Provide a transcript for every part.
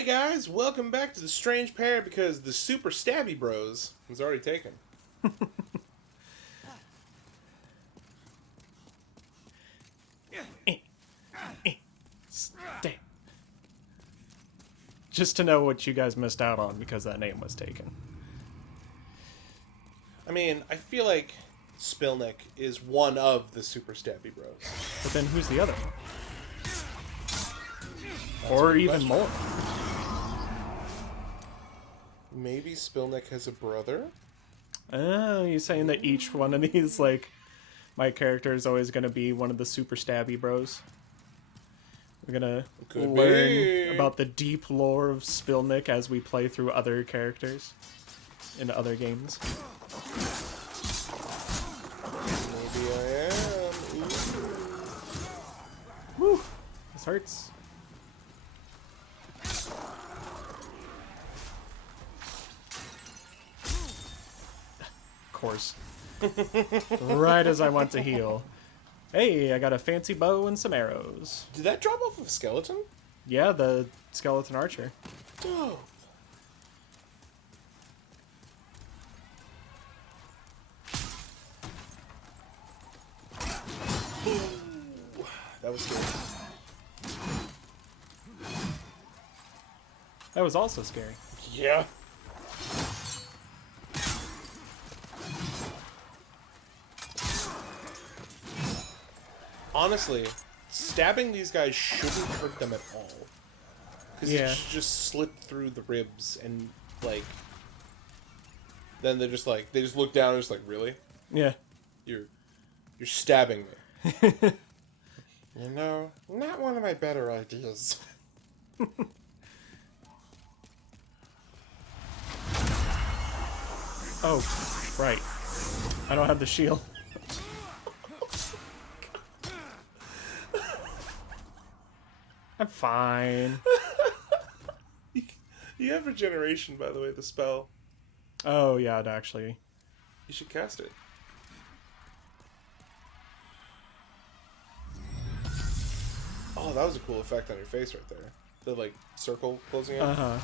Hey guys, welcome back to the Strange Pair because the Super Stabby Bros was already taken. Damn. Just to know what you guys missed out on because that name was taken. I mean, I feel like Spil'nik is one of the Super Stabby Bros. But then who's the other one? That's Or a good even question. more. Maybe Spil'nik has a brother? Oh, you're saying that each one of these, like, my character is always going to be one of the Super Stabby Bros? We're going to learn about the deep lore of Spil'nik as we play through other characters in other games. Maybe I am. Woo! This hurts. Of course. Right as I want to heal. Hey, I got a fancy bow and some arrows. Did that drop off of a skeleton? Yeah, the skeleton archer. Dope. That was scary. That was also scary. Yeah. Honestly, stabbing these guys shouldn't hurt them at all. Because Yeah. it should just slip through the ribs and, like... Then they're just like, they just look down and just like, really? Yeah. You're stabbing me. You know, not one of my better ideas. Oh, right. I don't have the shield. I'm fine. You have regeneration, by the way, the spell. Oh, yeah, it actually. You should cast it. Oh, that was a cool effect on your face right there. The, like, circle closing in. Uh-huh.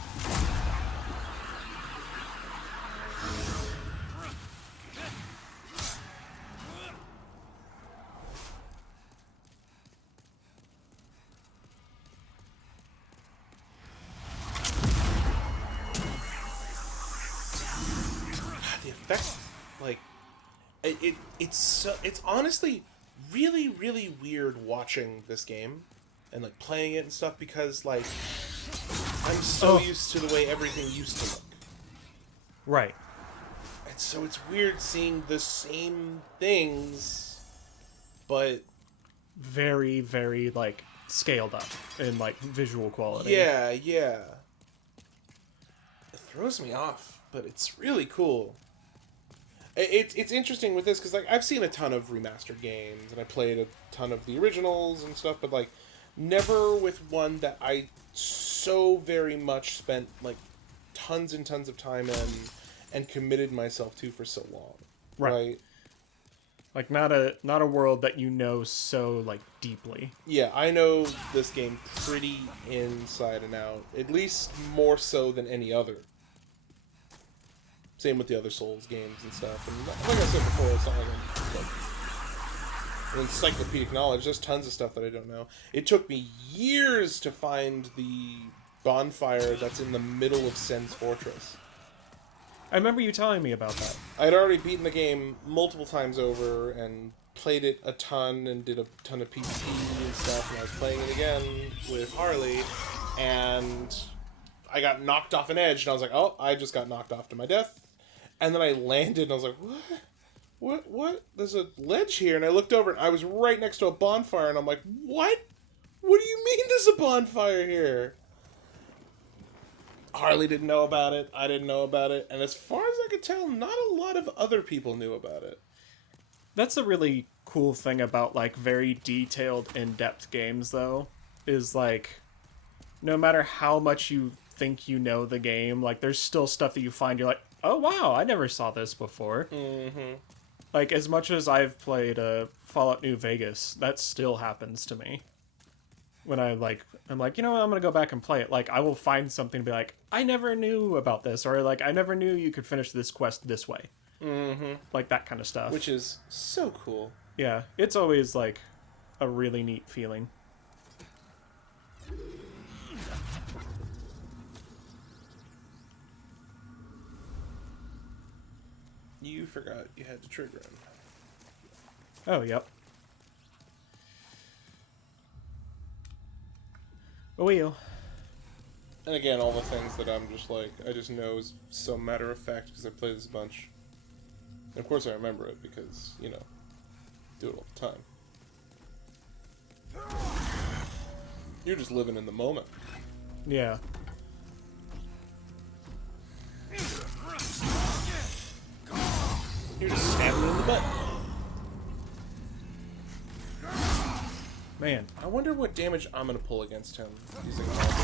The effect, like, it's honestly really, really weird watching this game and, like, playing it and stuff because, like, I'm so used to the way everything used to look. Right. And so it's weird seeing the same things, but... Very, very, like, scaled up in, like, visual quality. Yeah, yeah. It throws me off, but it's really cool. It's interesting with this, because, like, I've seen a ton of remastered games, and I played a ton of the originals and stuff, but, like, never with one that I so very much spent, like, tons and tons of time in and committed myself to for so long. Right? Like, not a world that you know so, like, deeply. Yeah, I know this game pretty inside and out. At least more so than any other. Same with the other Souls games and stuff. And like I said before, it's not like an encyclopedic knowledge. There's tons of stuff that I don't know. It took me years to find the bonfire that's in the middle of Sen's Fortress. I remember you telling me about that. I'd already beaten the game multiple times over and played it a ton and did a ton of PvP and stuff, and I was playing it again with Harley, and I got knocked off an edge, and I was like, oh, I just got knocked off to my death. And then I landed, and I was like, what? There's a ledge here, and I looked over, and I was right next to a bonfire, and I'm like, what? What do you mean there's a bonfire here? Harley didn't know about it, I didn't know about it, and as far as I could tell, not a lot of other people knew about it. That's a really cool thing about, like, very detailed, in-depth games, though, is, like, no matter how much you think you know the game, like, there's still stuff that you find, you're like, oh, wow, I never saw this before. Mm-hmm. Like, as much as I've played Fallout New Vegas, that still happens to me. when I'm like, you know what, I'm gonna go back and play it. Like, I will find something to be like, I never knew about this, or like, I never knew you could finish this quest this way. Mm-hmm. Like that kind of stuff. Which is so cool. Yeah, it's always like a really neat feeling. You forgot you had to trigger him. Oh, yep. Well. And again, all the things that I'm just like, I just know is so matter of fact because I play this a bunch. And of course I remember it because, you know, do it all the time. You're just living in the moment. Yeah. You're just stabbing in the butt. Man. I wonder what damage I'm gonna pull against him using combo.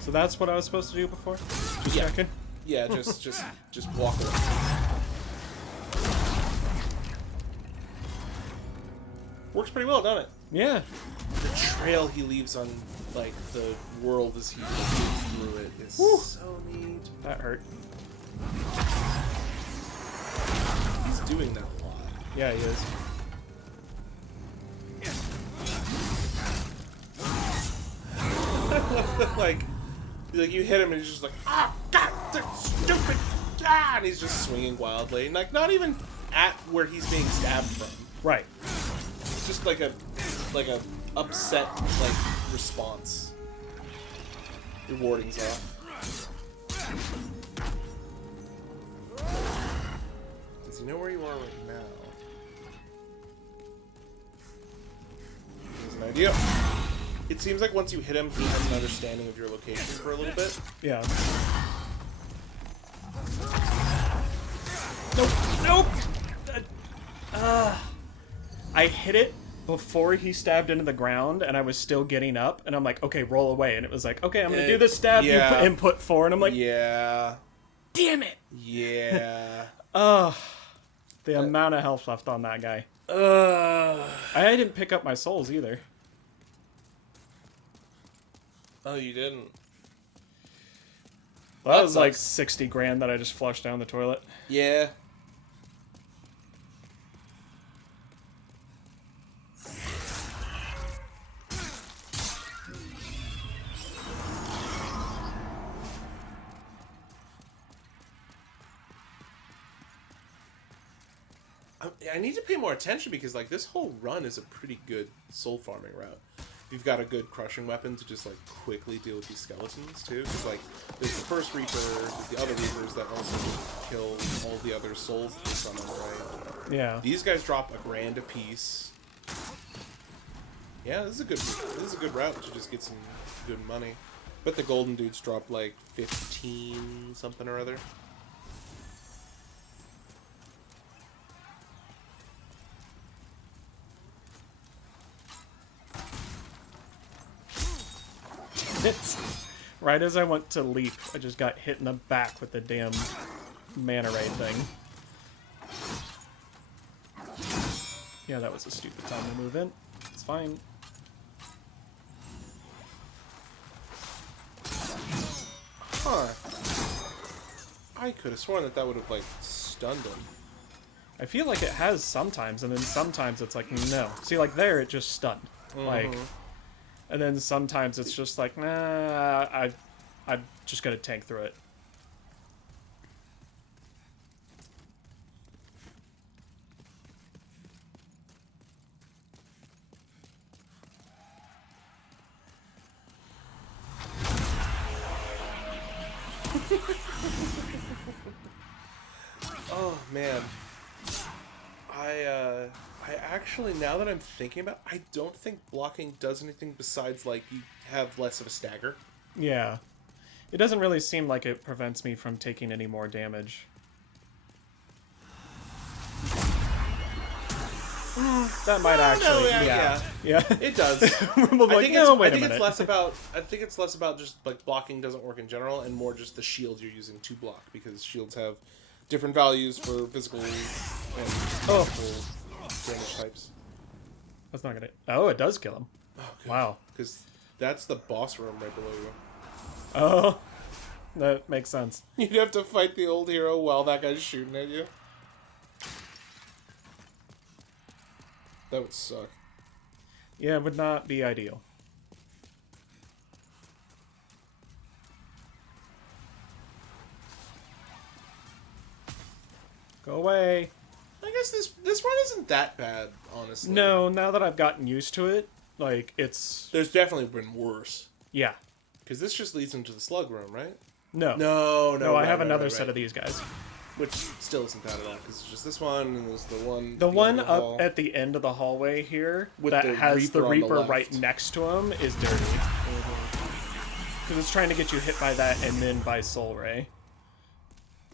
So that's what I was supposed to do before? Just Yeah. checking? Yeah, just walk away. Works pretty well, doesn't it? Yeah. The trail he leaves on, like, the world as he moves through it is so neat. That hurt. He's doing that a lot. Yeah, he is. I love that, like, you hit him and he's just like, ah, God, that's stupid, ah, and he's just swinging wildly. And, like, not even at where he's being stabbed from. Right. It's just like a upset, like, response. Your warding's off. Does he know where you are right now? There's an idea. It seems like once you hit him, he has an understanding of your location for a little bit. Yeah. Nope. I hit it before he stabbed into the ground, and I was still getting up, and I'm like, okay, roll away. And it was like, okay, I'm going to do the stab you put input for, and I'm like, yeah. Damn it. Yeah. The amount of health left on that guy. I didn't pick up my souls either. Oh, you didn't? Well, that was like 60 grand that I just flushed down the toilet. Yeah. I need to pay more attention because, like, this whole run is a pretty good soul farming route. You've got a good crushing weapon to just, like, quickly deal with these skeletons, too. Because, like, there's the first Reaper, there's the other Reapers that also kill all the other souls that they summon, right? Yeah. These guys drop $1,000 a piece. Yeah, this is a good route to just get some good money. But the golden dudes drop, like, 15 something or other. Right as I went to leap, I just got hit in the back with the damn mana ray thing. Yeah, that was a stupid time to move in. It's fine. Huh. I could have sworn that would have, like, stunned him. I feel like it has sometimes, and then sometimes it's like, no. See, like there, it just stunned. Like... And then sometimes it's just like, nah, I'm just gonna tank through it. Oh man, I actually, now that I'm thinking about it, I don't think blocking does anything besides, like, you have less of a stagger. Yeah. It doesn't really seem like it prevents me from taking any more damage. That might actually, yeah. It does. Like, I think minute. it's less about just, like, blocking doesn't work in general, and more just the shields you're using to block, because shields have different values for physical and damage types. That's not gonna... Oh, it does kill him. Oh, good. Wow. Because that's the boss room right below you. Oh, that makes sense. You'd have to fight the old hero while that guy's shooting at you. That would suck. Yeah, it would not be ideal. Go away. I guess this run isn't that bad, honestly. No, now that I've gotten used to it, like, it's... There's definitely been worse. Yeah. Because this just leads into the slug room, right? No. No, I have another set of these guys. Which still isn't bad at all, because it's just this one, and there's the one... The one end of the up hall. at the end of the hallway here With that the has the Reaper on the Reaper left. right next to him is dirty. Because it's trying to get you hit by that and then by Soul Ray.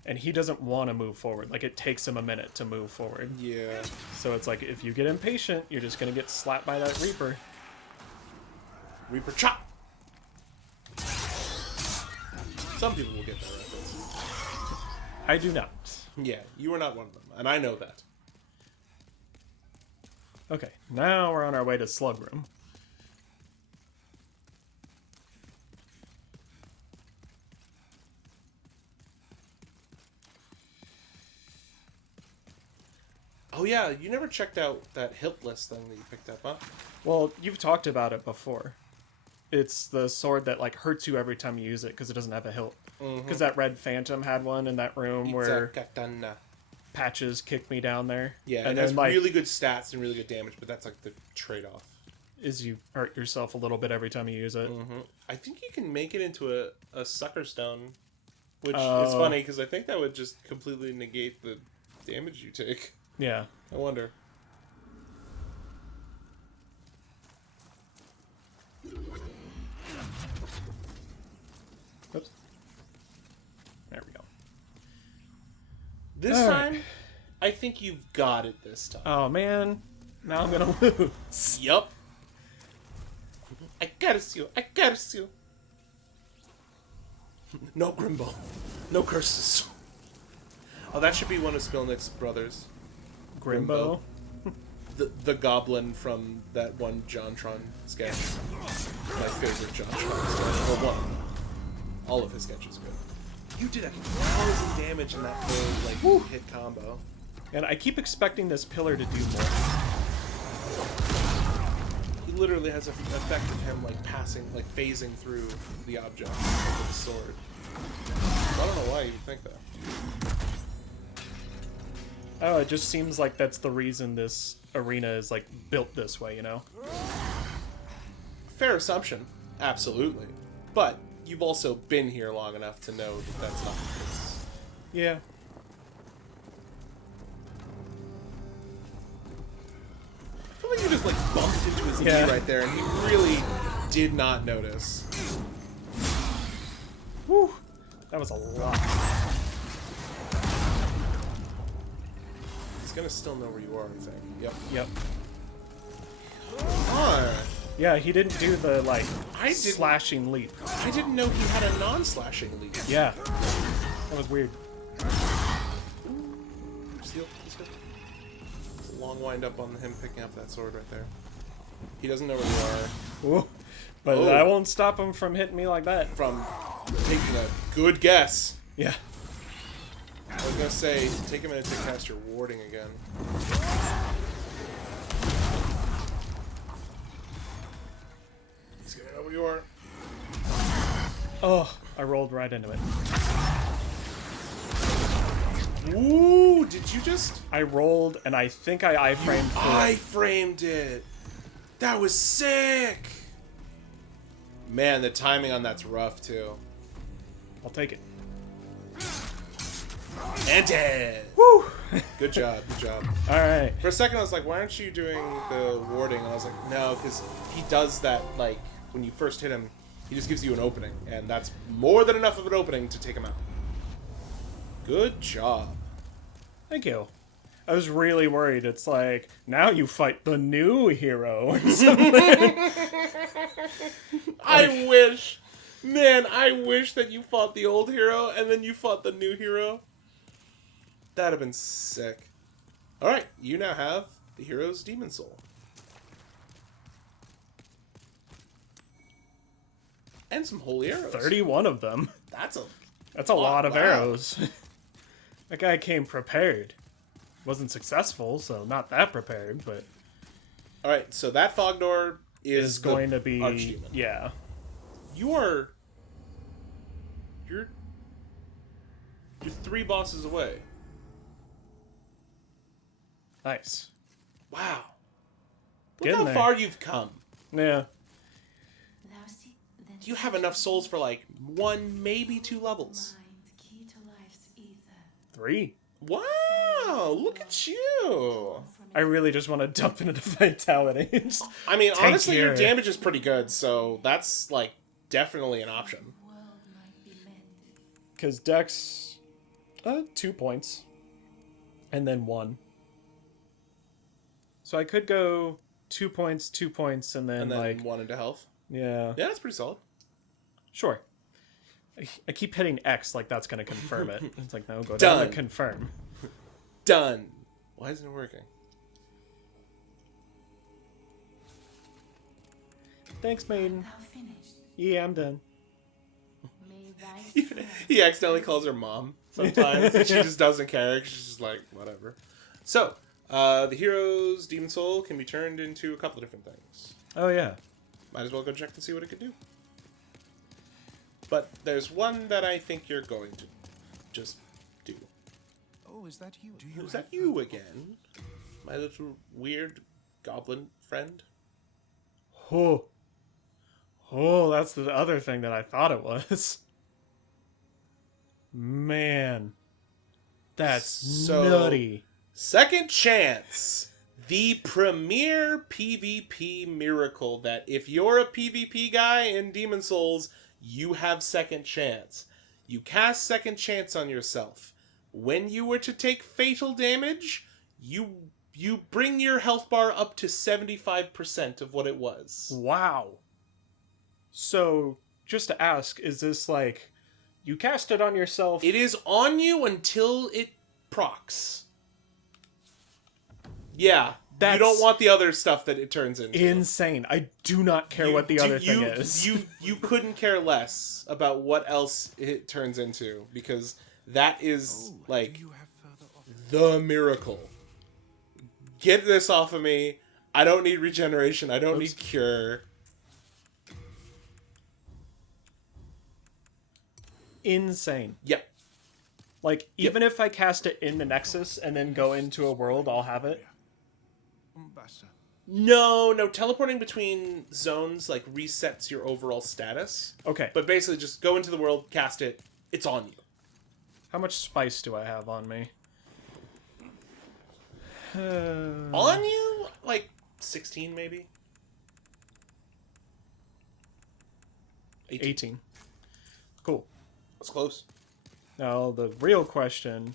And he doesn't want to move forward. Like, it takes him a minute to move forward. Yeah. So it's like, if you get impatient, you're just going to get slapped by that Reaper. Reaper chop! Some people will get that reference. I do not. Yeah, you are not one of them, and I know that. Okay, now we're on our way to Slug Room. Oh yeah, you never checked out that hilt list thing that you picked up, huh? Well, you've talked about it before. It's the sword that, like, hurts you every time you use it because it doesn't have a hilt. Because that Red Phantom had one in that room where Katana. Patches kicked me down there. Yeah, and it has then, like, really good stats and really good damage, but that's like the trade-off. is you hurt yourself a little bit every time you use it. I think you can make it into a sucker stone, which is Oh. funny because I think that would just completely negate the damage you take. Yeah. I wonder. Oops. There we go. This All time, right. I think you've got it this time. Oh, man. Now I'm going to lose. Yup. I curse you. I curse you. No Grimble. No curses. Oh, that should be one of Spil'nik's brothers. Grimbo. The goblin from that one JonTron sketch. My favorite JonTron sketch. Or one. All of his sketches are good. You did 1,000 damage in that whole, like, hit combo. And I keep expecting this pillar to do more. He literally has an effect of him, like, passing, like, phasing through the object with his sword. I don't know why you would think that. Oh, it just seems like that's the reason this arena is, like, built this way, you know? Fair assumption. Absolutely. But you've also been here long enough to know that that's not the case. Yeah. I feel like you just, like, bumped into his knee right there, and he really did not notice. Whew. That was a lot. He's gonna still know where you are, I think. Yep. Yep. Alright. Yeah, he didn't do the, like, I didn't- slashing leap. I didn't know he had a non-slashing lead. Yeah. That was weird. Steal. Long wind up on him picking up that sword right there. He doesn't know where you are. Ooh. But Oh. I won't stop him from hitting me like that. From taking a good guess. Yeah. I was gonna say, take a minute to cast your warding again. He's gonna know where you are. Oh, I rolled right into it. Ooh, did you just... I rolled, and I think I iframed through I it. framed it! That was sick! Man, the timing on that's rough, too. I'll take it. And dead! Woo! Good job, good job. Alright. For a second, I was like, why aren't you doing the warding? And I was like, no, because he does that, like, when you first hit him, he just gives you an opening, and that's more than enough of an opening to take him out. Good job. Thank you. I was really worried. It's like, now you fight the new hero. Or something. I wish, man, I wish that you fought the old hero, and then you fought the new hero. That'd have been sick. Alright, you now have the hero's demon soul. And some holy arrows. 31 of them. That's a That's a lot of wow. arrows. That guy came prepared. Wasn't successful, so not that prepared, but... Alright, so that fog door is going to be... Archdemon. Yeah. You're 3 bosses away. Nice. Wow. Look Getting how there. far you've come. Yeah. You have enough souls for like 1, maybe 2 levels. 3. Wow, look at you. I really just want to dump into vitality. I mean, Tank honestly, your here. damage is pretty good, so that's like definitely an option. Because Dex... 2 points. And then 1. So I could go 2 points, 2 points, and then, And then like... 1 into health. Yeah. Yeah, that's pretty solid. Sure. I keep hitting X like that's going to confirm it. It's like, no, go down Done. to confirm. Done. Why isn't it working? Thanks, maiden. Yeah, I'm done. He accidentally calls her mom sometimes, and she just doesn't care. She's just like, whatever. So, the hero's demon soul can be turned into a couple of different things. Oh, yeah. Might as well go check and see what it could do. But there's one that I think you're going to just do. Oh, is that you? Is that you again? My little weird goblin friend? Oh. Oh, that's the other thing that I thought it was. Man. That's So- nutty. Second Chance! The premier PvP miracle that if you're a PvP guy in Demon Souls, you have Second Chance. You cast Second Chance on yourself. When you were to take fatal damage, you bring your health bar up to 75% of what it was. Wow. So, just to ask, is this like... You cast it on yourself... It is on you until it procs. Yeah, That's you don't want the other stuff that it turns into. insane. I do not care what the other thing is. You couldn't care less about what else it turns into, because that is, like, You have further off. the miracle. Get this off of me. I don't need regeneration. I don't need cure. Insane. Yep. Like, even if I cast it in the Nexus and then go into a world, I'll have it. Umbasa. No, teleporting between zones, like, resets your overall status. Okay. But basically, just go into the world, cast it, it's on you. How much spice do I have on me? On you? Like, 16, maybe? 18. Cool. That's close. Now, the real question...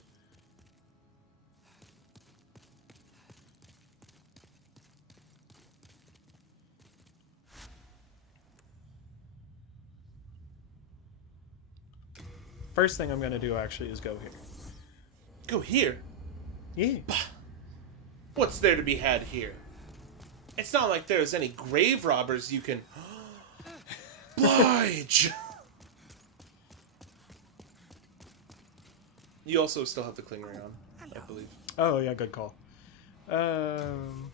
First thing I'm going to do, actually, is go here. Go here. Yeah. What's there to be had here? It's not like there's any grave robbers you can... Oblige! You also still have the cling ring on, I believe. Oh, yeah, good call. Um...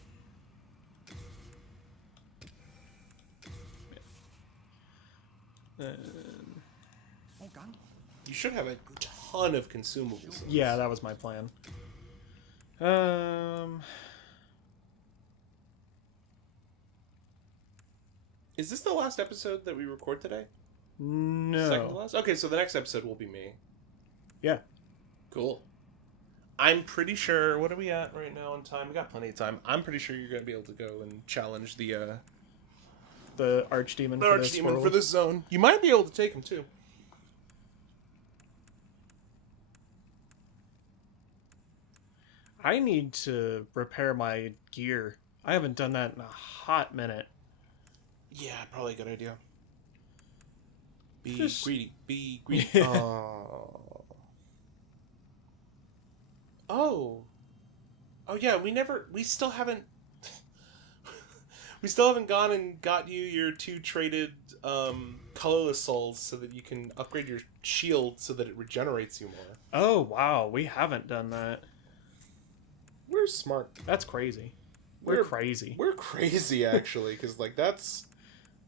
You should have a ton of consumables. Yeah, that was my plan. Is this the last episode that we record today? No. Second to last? Okay, so the next episode will be me. Yeah. Cool. I'm pretty sure... What are we at right now on time? We got plenty of time. I'm pretty sure you're going to be able to go and challenge the Archdemon Archdemon for this world. for this zone. You might be able to take him, too. I need to repair my gear. I haven't done that in a hot minute. Yeah, probably a good idea. Be Just- greedy. Be greedy. Oh. Oh. Oh, yeah, we still haven't... We still haven't gone and got you your 2 traded colorless souls so that you can upgrade your shield so that it regenerates you more. Oh, wow. We haven't done that. We're smart. That's crazy. We're crazy. We're crazy, actually, because, like, that's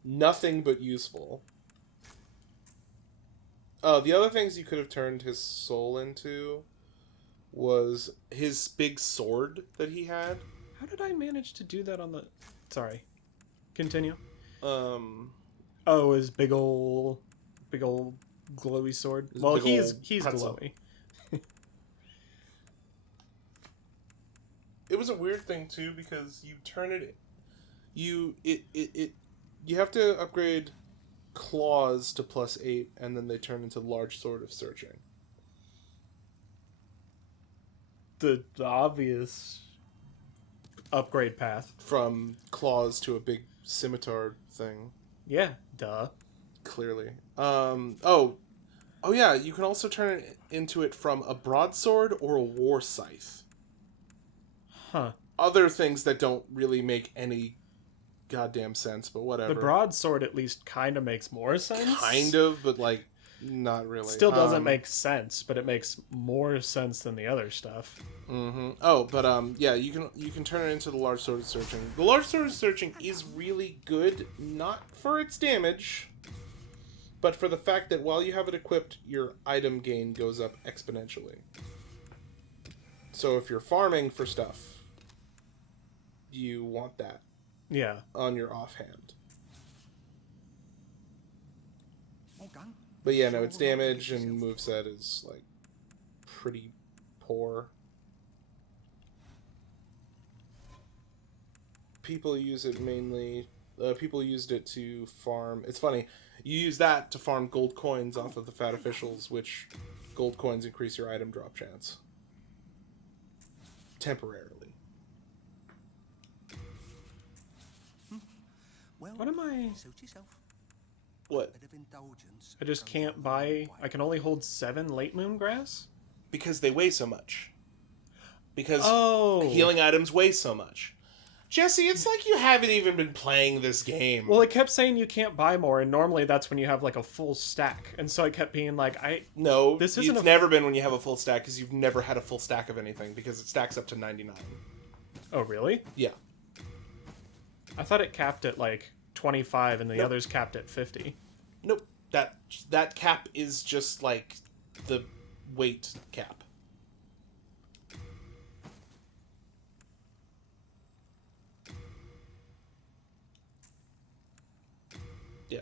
nothing but useful. Oh, the other things you could have turned his soul into was his big sword that he had. How did I manage to do that on the... Sorry. Continue. Oh, his big ol' glowy sword. Well, he's pretzel. glowy. It was a weird thing too because you turn it, you have to upgrade claws to +8, and then they turn into large sword of searching. The obvious upgrade path. From claws to a big scimitar thing. Yeah, duh. Clearly. Oh yeah, you can also turn it into it from a broadsword or a war scythe. Huh. Other things that don't really make any goddamn sense, but whatever. The broadsword at least kind of makes more sense. Kind of, but like not really. Still doesn't make sense, but it makes more sense than the other stuff. Mm-hmm. Oh, but yeah, you can turn it into the large sword of searching. The large sword of searching is really good, not for its damage, but for the fact that while you have it equipped, your item gain goes up exponentially. So if you're farming for stuff, you want that. Yeah. On your offhand. But yeah, no, its damage and moveset is like pretty poor. People use it mainly. People used it to farm. It's funny. You use that to farm gold coins off of the fat officials, which gold coins increase your item drop chance. Temporarily. What am I... What? I just can't buy... I can only hold 7 late moon grass? Because they weigh so much. Because healing items weigh so much. Jesse, it's like you haven't even been playing this game. Well, it kept saying you can't buy more, and normally that's when you have, like, a full stack. And so I kept being like, No, this isn't it's never been when you have a full stack, because you've never had a full stack of anything, because it stacks up to 99. Oh, really? Yeah. I thought it capped at, like, 25, and the others capped at 50. Nope. That cap is just, like, the weight cap. Yeah.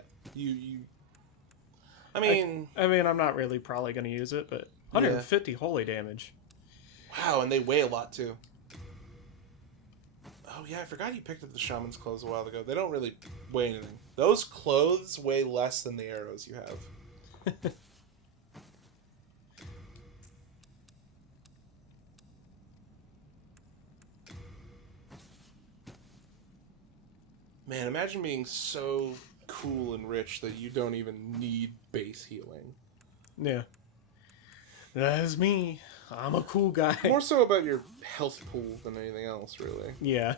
I mean, I'm not really probably going to use it, but 150 holy damage. Wow, and they weigh a lot, too. Oh, yeah, I forgot you picked up the shaman's clothes a while ago. They don't really weigh anything. Those clothes weigh less than the arrows you have. Man, imagine being so cool and rich that you don't even need base healing. Yeah. That is me. I'm a cool guy. More so about your health pool than anything else, really. Yeah.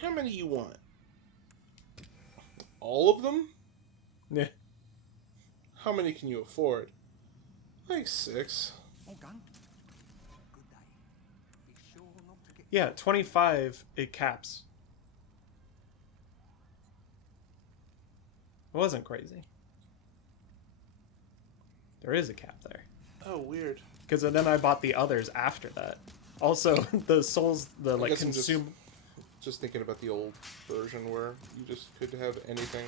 How many you want? All of them? Yeah. How many can you afford? Like 6. Yeah, 25 it caps. It wasn't crazy. There is a cap there. Oh, weird. Because then I bought the others after that. Also, the souls, the like guess I'm consume. Just thinking about the old version where you just could have anything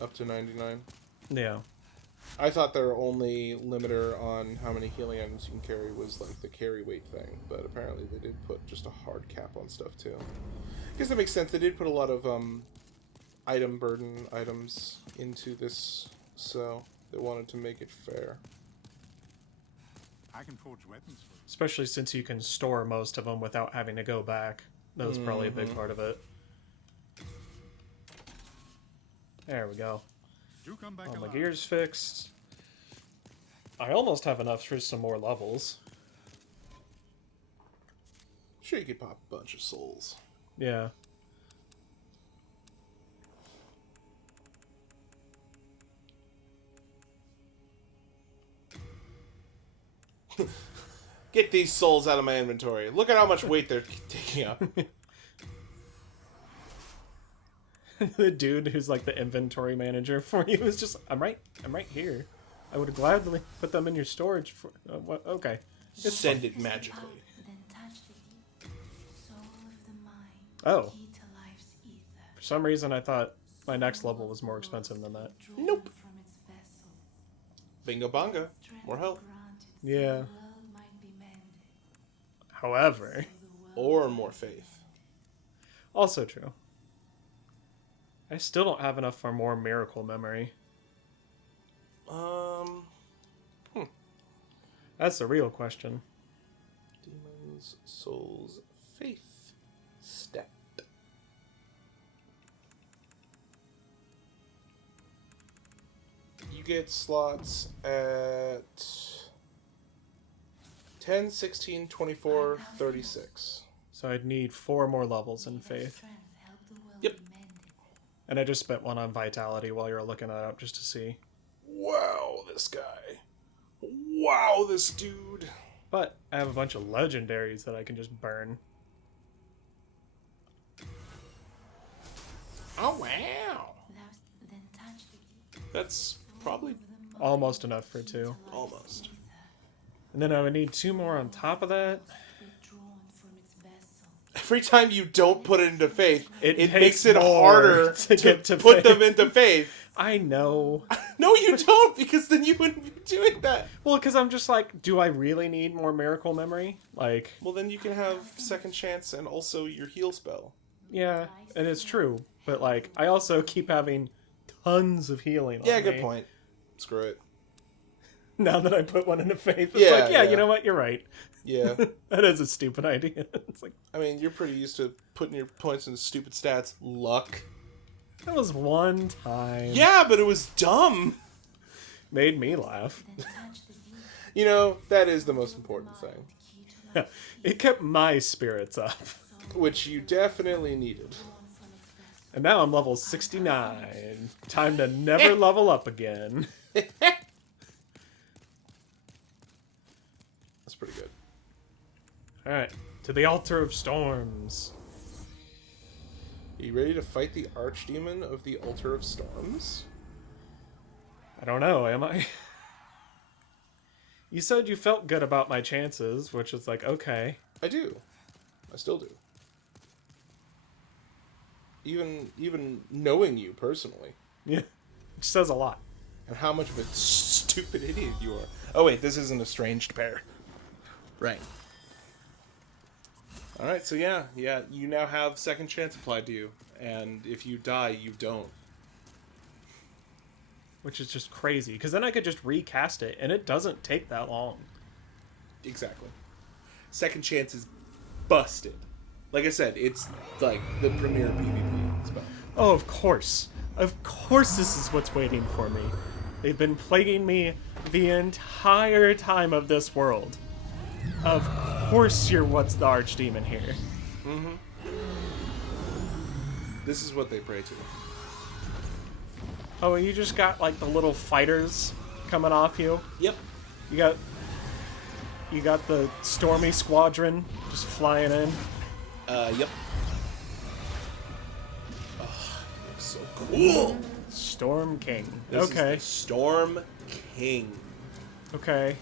up to 99. Yeah. I thought their only limiter on how many healing items you can carry was like the carry weight thing, but apparently they did put just a hard cap on stuff too. I guess that makes sense. They did put a lot of item burden items into this, so they wanted to make it fair. I can forge weapons for you. Especially since you can store most of them without having to go back. That was probably a big part of it. There we go. Do come back All my alive. gear's fixed. I almost have enough for some more levels. I'm sure you could pop a bunch of souls. Yeah. Get these souls out of my inventory. Look at how much weight they're taking up. The dude who's like the inventory manager for you is just, I'm right here. I would gladly put them in your storage for, what? Okay. Send it magically. Oh. For some reason I thought my next level was more expensive than that. Nope. Bingo bongo. More health. Yeah. However. Or more faith. Also true. I still don't have enough for more miracle memory. That's the real question. Demons, souls, faith, stat. You get slots at 10, 16, 24, 36. So I'd need 4 more levels in faith. Yep. And I just spent one on vitality while you were looking that up just to see. Wow, this guy. Wow, this dude. But I have a bunch of legendaries that I can just burn. Oh, wow. That's probably Almost enough for 2. almost. And then I would need 2 more on top of that. Every time you don't put it into faith, it takes makes it more harder to get to put faith. them into faith. I know. No, you don't, because then you wouldn't be doing that. Well, because I'm just like, do I really need more miracle memory? Like, Well, then you can have second chance and also your heal spell. yeah, and it's true. But like, I also keep having tons of healing. Yeah, on good me. point. Screw it. Now that I put one into faith, it's Yeah, like, yeah, yeah. you know what? You're right. Yeah. That is a stupid idea. It's like, I mean, you're pretty used to putting your points into stupid stats. Luck. that was one time. Yeah, but it was dumb. Made me laugh. You know, that is the most important thing. It kept my spirits up. Which you definitely needed. And now I'm level 69. Time to never level up again. That's pretty good. Alright, to the Altar of Storms. Are you ready to fight the Archdemon of the Altar of Storms? I don't know, am I? You said you felt good about my chances, which is like, okay. I do. I still do. Even knowing you personally. Yeah, which says a lot. And how much of a stupid idiot you are. Oh wait, this isn't a estranged pair. Right. Alright, so yeah, you now have second chance applied to you. And if you die, you don't. Which is just crazy, because then I could just recast it, and it doesn't take that long. Exactly. Second chance is busted. Like I said, it's like the premier PvP spell. Oh, of course. Of course this is what's waiting for me. They've been plaguing me the entire time of this world. Of course you're what's the Archdemon here. Mm-hmm. This is what they pray to. Oh, you just got, like, the little fighters coming off you? Yep. You got the Stormy Squadron just flying in? Yep. Oh, looks so cool. Storm King. This Okay. is the Storm King. Okay.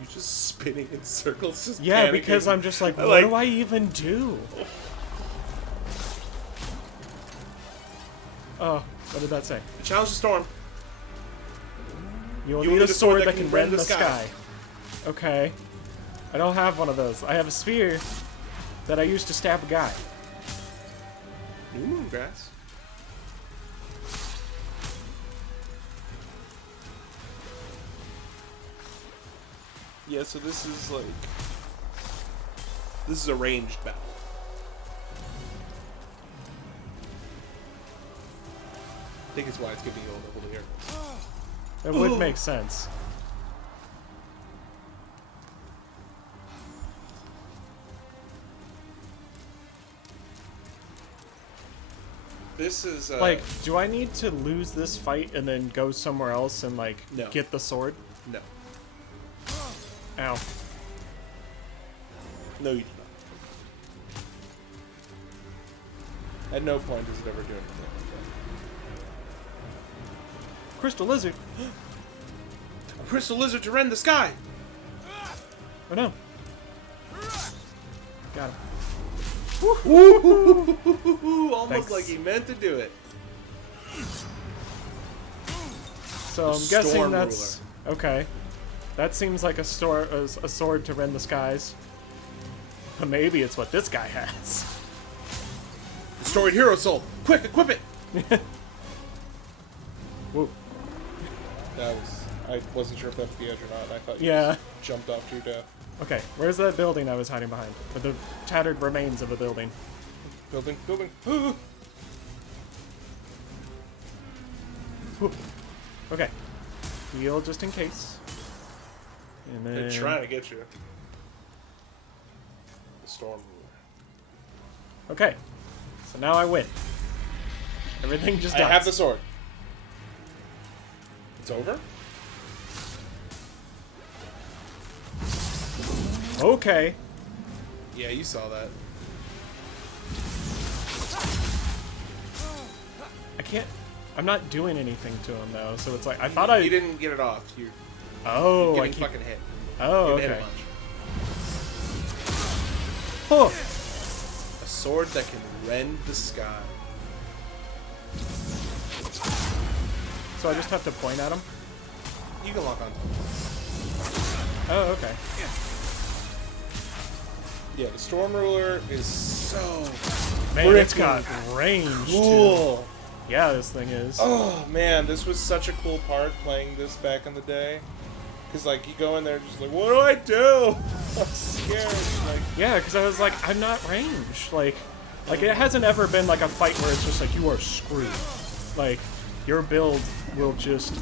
You're just spinning in circles, just Yeah, panicking. because I'm just like, I what do I even do? Oh, what did that say? Challenge the storm. You'll need a sword that can rend the sky. Okay. I don't have one of those. I have a spear that I used to stab a guy. Ooh, grass. Yeah, so this is like... This is a ranged battle. I think it's why it's giving you a level here. It would make sense. This is Like, do I need to lose this fight and then go somewhere else and like No. get the sword? no, Ow. no, you do not. At no point does it ever do anything like Crystal lizard. that. A crystal lizard to rend the sky. Oh no. Got him. Almost Thanks. like he meant to do it. So I'm Storm guessing that's okay. That seems like a sword to rend the skies. But maybe it's what this guy has. Destroyed hero soul. Quick, equip it. Whoa. That was. I wasn't sure if that was the edge or not. I thought you Yeah. just jumped off to your death. Okay, where's that building I was hiding behind? Or the tattered remains of a building. Building, building. Okay. Heal just in case. And then... They're trying to get you. The storm ruler. Okay. So now I win. Everything just dies. I have the sword. It's over? Okay. Yeah, you saw that. I can't... I'm not doing anything to him, though, so it's like... I thought You didn't get it off. You're Oh, I getting keep... fucking hit. Oh, You're getting okay. hit a bunch. Oh. A sword that can rend the sky. So I just have to point at him? You can lock on. Oh, okay. Yeah, the storm ruler is so Man, it's freaking got range, too. cool. Yeah, this thing is. Oh man, this was such a cool part playing this back in the day. Cause like you go in there just like, what do I do? I'm scared. Like, Yeah, because I was like, I'm not ranged. Like it hasn't ever been like a fight where it's just like, you are screwed. Like, your build will just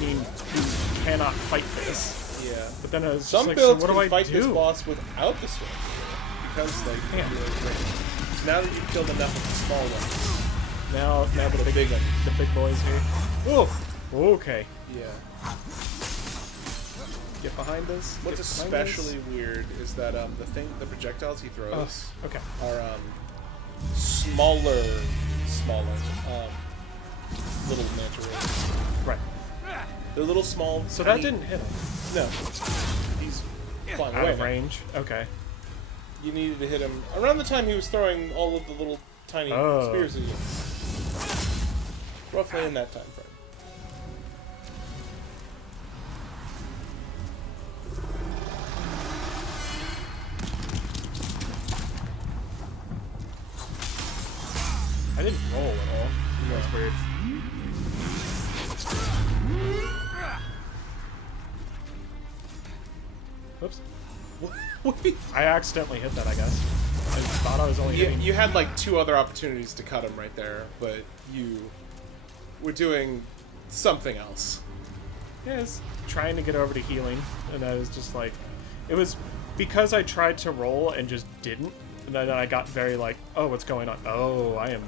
mean you cannot fight this. yeah. But then I was Some just like, builds so what do can I fight do? this boss without the sword. Because like Yeah. now that you've killed enough of the small ones. Now the big one. the big boys here. Oh, okay. Yeah. Get behind us. What's Get behind us. especially weird is that the projectiles he throws Okay. are smaller, little manta rays. Right. They're little small. So tiny- that didn't hit him. No. He's flying Out away. of now. range. Okay. You needed to hit him around the time he was throwing all of the little tiny spears at you. Roughly in that time frame. I didn't roll at all. That was weird. Oops. I accidentally hit that, I guess. I thought I was only hitting... You had like two other opportunities to cut him right there, but you were doing something else. Yeah, I was trying to get over to healing, and I was just like... It was because I tried to roll and just didn't, and then I got very like, oh, what's going on? Oh, I am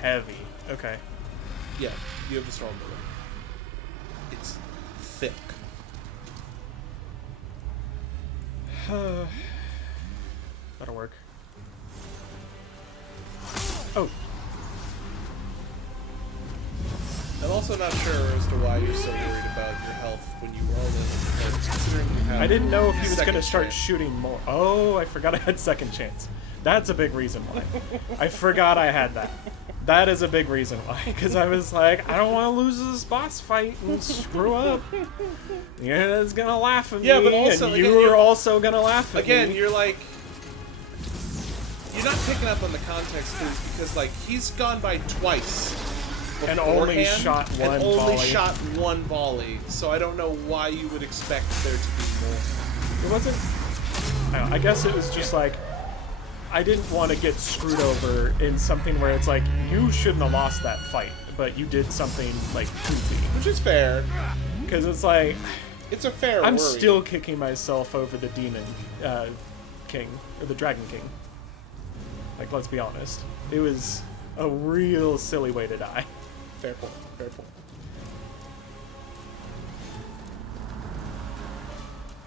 heavy. Okay. Yeah, you have the storm ruler. It's thick. That'll work. Oh, I'm also not sure as to why you're so worried about your health when you roll it, because considering you have I didn't know if he was second going to start chance. shooting more. Oh, I forgot I had second chance. That's a big reason why. I forgot I had that. That is a big reason why. Because I was like, I don't want to lose this boss fight and screw up. Yeah, it's going to laugh at me. Yeah, but also, and again, you you're- were also going to laugh at Again, me. you're like... You're not picking up on the context clues because, like, he's gone by twice. And only beforehand, shot one and only volley. shot one volley. So I don't know why you would expect there to be more. It wasn't... I don't know, I guess it was just like... I didn't want to get screwed over in something where it's like, you shouldn't have lost that fight, but you did something, like, goofy. Which is fair. Because it's like, It's a fair I'm worry. still kicking myself over the demon king, or the dragon king. Like, let's be honest. It was a real silly way to die. Fair point. Fair point.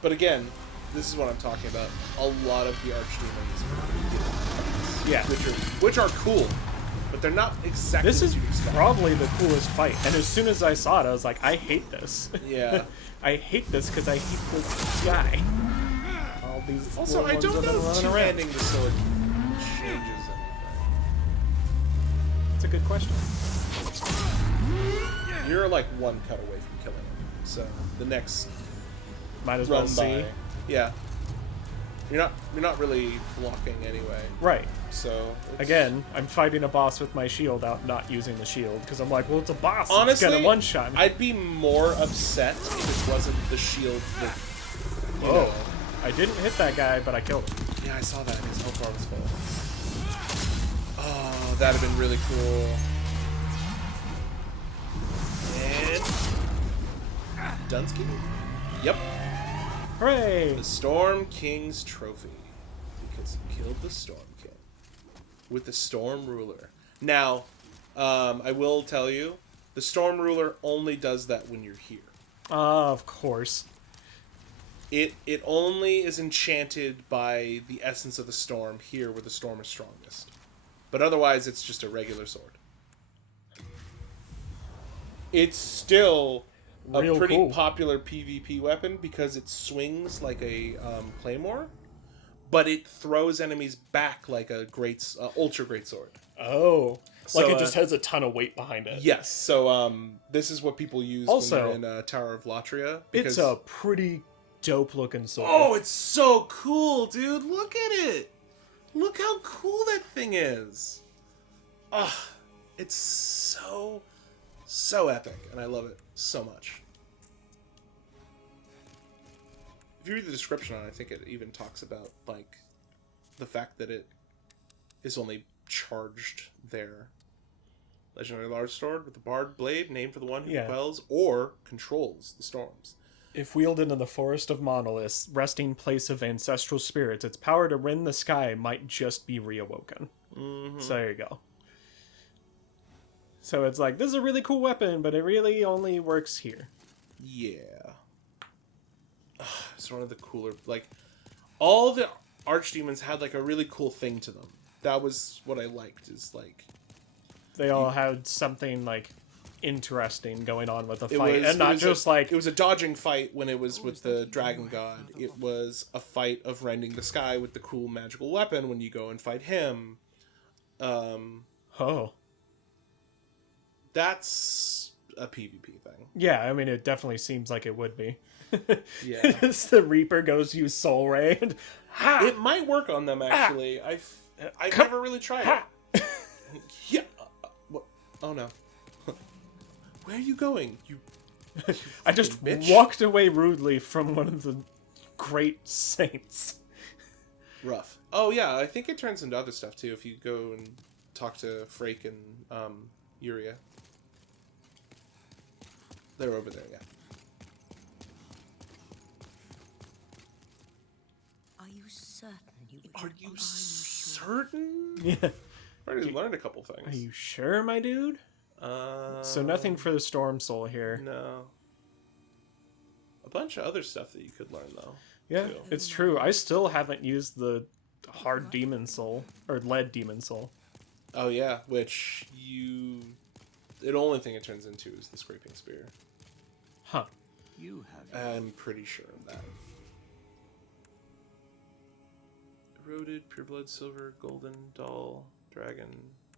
But again, this is what I'm talking about. A lot of the archdemons Yeah. which are cool, but they're not exactly This is what you'd expect. probably the coolest fight. And as soon as I saw it, I was like, I hate this. Yeah. I hate this because I hate this guy. All these Also, I little don't ones know that are if running around. two-handing the sword changes anything. That's a good question. You're like one cut away from killing him, so the next Might as well run see. by, yeah. You're not really blocking anyway. Right. So it's, Again, I'm fighting a boss with my shield out, not using the shield, because I'm like, well, it's a boss. honestly, it's gonna one-shot me. I'd be more upset if it wasn't the shield that. You Whoa. know. I didn't hit that guy, but I killed him. Yeah, I saw that. His health bar was full. Oh, that'd have been really cool. And Dunsky? Yep. Hooray! The Storm King's trophy. Because he killed the Storm King. With the Storm Ruler. Now, I will tell you, the Storm Ruler only does that when you're here. Of course. It only is enchanted by the essence of the storm here where the storm is strongest. But otherwise, it's just a regular sword. It's still a Real pretty cool. popular PvP weapon because it swings like a claymore, but it throws enemies back like a ultra great sword. Oh. So, Like it just has a ton of weight behind it. Yes, so this is what people use Also, when they're in Tower of Latria. It's a pretty dope looking sword. Oh, it's so cool, dude. Look at it. Look how cool that thing is. Ah, it's so epic, and I love it so much. If you read the description on it, I think it even talks about, like, the fact that it is only charged there. Legendary large sword with the barred blade, named for the one who Yeah. quells or controls the storms. If wielded in the Forest of Monoliths, resting place of ancestral spirits, its power to rend the sky might just be reawoken. Mm-hmm. So there you go. So it's like, this is a really cool weapon, but it really only works here. Yeah. It's one of the cooler, like, all the archdemons had, like, a really cool thing to them. That was what I liked, is, like... They all had something, like, interesting going on with the It fight. was, And not it was just, a, like... It was a dodging fight when it was with the dragon god. It was a fight of rending the sky with the cool magical weapon when you go and fight him. Oh. That's a PvP thing. Yeah, I mean, it definitely seems like it would be. Yeah. It's the Reaper goes use Soul Ray and... Ha! It might work on them, actually. I've never really tried it. Yeah. What? Oh, no. Where are you going? You I just bitch. walked away rudely from one of the great saints. rough. Oh, yeah, I think it turns into other stuff, too, if you go and talk to Frake and Uria. They're over there, yeah. Are you certain you would Are you certain? Yeah. I already learned a couple things. Are you sure, my dude? So nothing for the Storm Soul here. No. A bunch of other stuff that you could learn, though. Yeah, too. it's true. I still haven't used the hard demon soul, or lead demon soul. Oh, yeah, which you... The only thing it turns into is the Scraping Spear. Huh. You have I'm pretty sure of that. Eroded, pure blood, silver, golden, dull, dragon,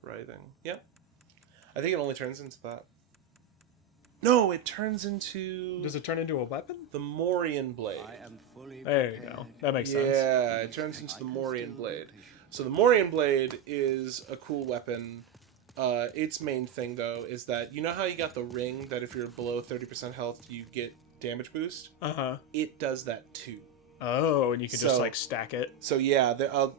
writhing. Yep. I think it only turns into that. No, it turns into Does it turn into a weapon? the Morian Blade. am fully There you go. That makes sense. Yeah, it turns into the Morian Blade. So the Morian Blade is a cool weapon. Its main thing, though, is that, you know how you got the ring that if you're below 30% health, you get damage boost? Uh-huh. It does that, too. Oh, and you can just, So- like, stack it. So yeah,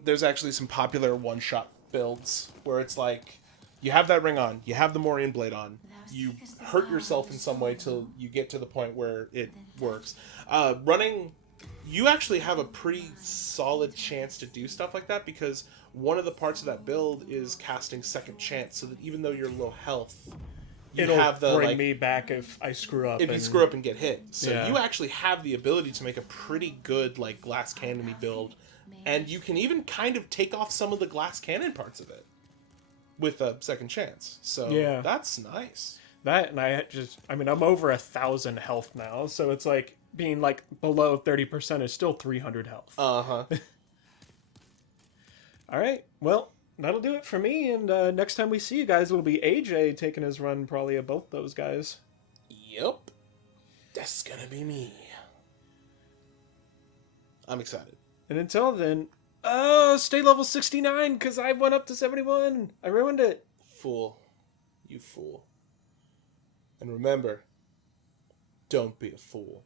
there's actually some popular one-shot builds where it's like, you have that ring on, you have the Morian Blade on, you hurt yourself in some way till you get to the point where it works. Running, you actually have a pretty solid chance to do stuff like that, because one of the parts of that build is casting second chance, so that even though you're low health, It'll have the bring me back if I screw up. if you screw up and get hit. So Yeah. you actually have the ability to make a pretty good like glass cannon build, and you can even kind of take off some of the glass cannon parts of it with a second chance. So Yeah. that's nice. That, and I'm over 1,000 health now, so it's like being like below 30% is still 300 health. Uh-huh. All right, well, that'll do it for me, and next time we see you guys, it'll be AJ taking his run probably of both those guys. Yep. That's gonna be me. I'm excited. And until then, stay level 69, because I went up to 71. I ruined it. Fool. You fool. And remember, don't be a fool.